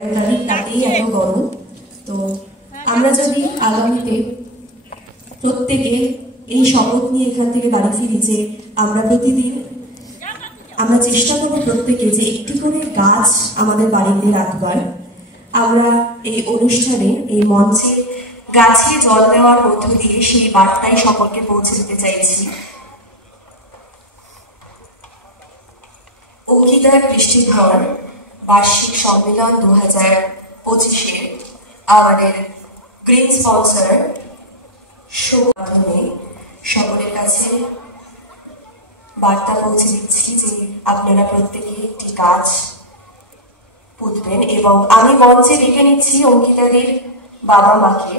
তারিখ তাতেই এত গরম। তো আমরা যদি আগামীতে প্রত্যেকে এই শপথ নিয়ে এখান থেকে বাড়ি ফিরি যে আমরা প্রতিদিন আমরা চেষ্টা করব প্রত্যেকে যে একটি করে গাছ আমাদের বাড়িতে রাখবার। আমরা এই অনুষ্ঠানে এই মঞ্চে গাছে জল দেওয়ার মধ্য দিয়ে সেই বার্তাই সকলকে পৌঁছে দিতে চাইছি। অঙ্কিতার বৃষ্টিঘর বার্ষিক সম্মেলন 2025-এ আমাদের গ্রিন স্পন্সর মাধ্যমে সকলের কাছে বার্তা পৌঁছে দিচ্ছি যে আপনারা প্রত্যেকে একটি গাছ পুঁতবেন। এবং আমি মঞ্চে ডেকে নিচ্ছি অঙ্কিতাদের বাবা মাকে।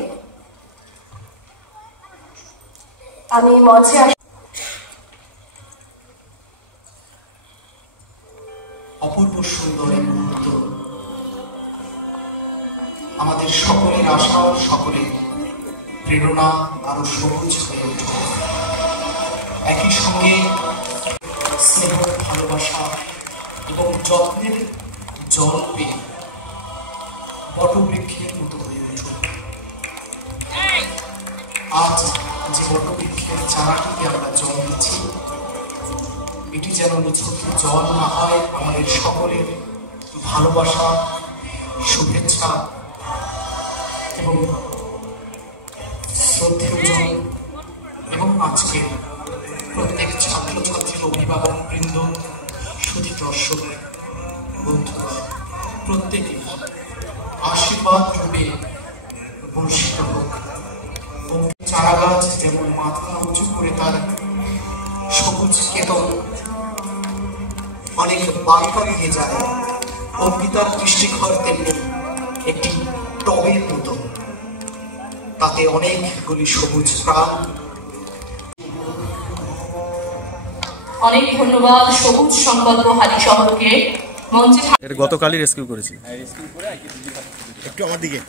আমি মঞ্চে অপূর্ব সুন্দর এই মুহূর্ত, আমাদের সকলের আশা, সকলের প্রেরণা আরো সবুজ হয়ে ওঠে। একই সঙ্গে স্নেহ, ভালোবাসা এবং যত্নের জল পেয়ে বটবৃক্ষের মতো হয়ে উঠুন। আজ যে বটবৃক্ষের চারাটিকে আমরা জল দিচ্ছি, এটি যেন নিছক জল না হয়, আমাদের সকলের ভালোবাসা, শুভেচ্ছা এবং শ্রদ্ধেয় এবং আজকে প্রত্যেক ছাত্রছাত্রীর অভিভাবক বৃন্দ, সুধী দর্শক বন্ধুরা, প্রত্যেকে আশীর্বাদ রূপে বর্ষিত হোক। চারা গাছ যেমন মাথা উঁচু করে তার সবুজ কেতন অনেক বার্তা দিয়ে যায়, অঙ্কিতার বৃষ্টিঘর তেমনি একটি টবের মতো, তাতে অনেকগুলি সবুজ প্রাণ। অনেক ধন্যবাদ সবুজ সংকল্প হালি শহরকে মঞ্চে। গতকালই রেস্কিউ করেছি। একটু আমার দিকে